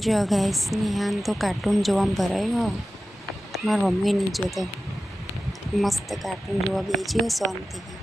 જો ગાઈસ નિહાન તો કાર્ટૂન જોવામાં ભરાયો મારા મમ્મી નહીં જોતો મસ્ત કાર્ટૂન જોવા બેસ્યો શાંતિથી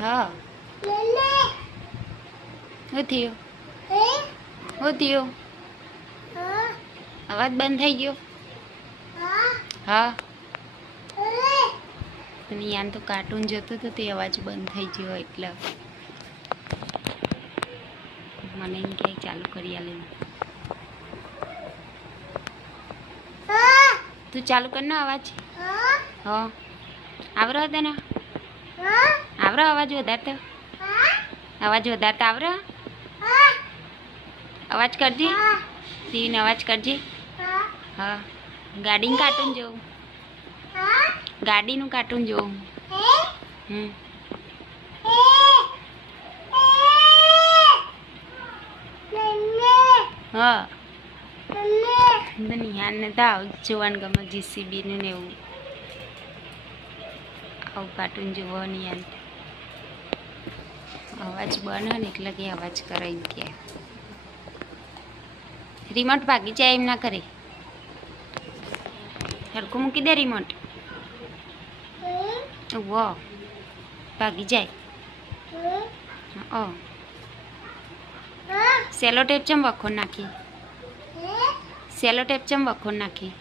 हाँ होतियो होतियो अवाज बंद થઈ ગયો હા નિયાન તો કાર્ટૂન જોતો તો તે અવાજ બંધ થઈ ગયો એટલે મને એમ કે ચાલુ કરી આલે તું ચાલુ કર ને અવાજ હા આવરો તને આવરો અવાજ વધારતો અવાજ વધારતા આવરો અવાજ કરજે ટીવીનો અવાજ કરજે હા ગાડીનું કાર્ટૂન જોવું ગાડીનું કાર્ટૂન જોવું હા નિહાનને તો આવું જ જોવાનું ગમે જીસીબીનું ને એવું આવું કાર્ટૂન જોવો નિહાન અવાજ બને ને એટલે કે અવાજ કરાવી કે રિમોટ ભાગી જાય એમ ના કરે હરખું મૂકી દે રિમોટ વો ભાગી જાય સેલો ટેપ ચમ વખો નાખી સેલો ટેપ ચમ વખો નાખી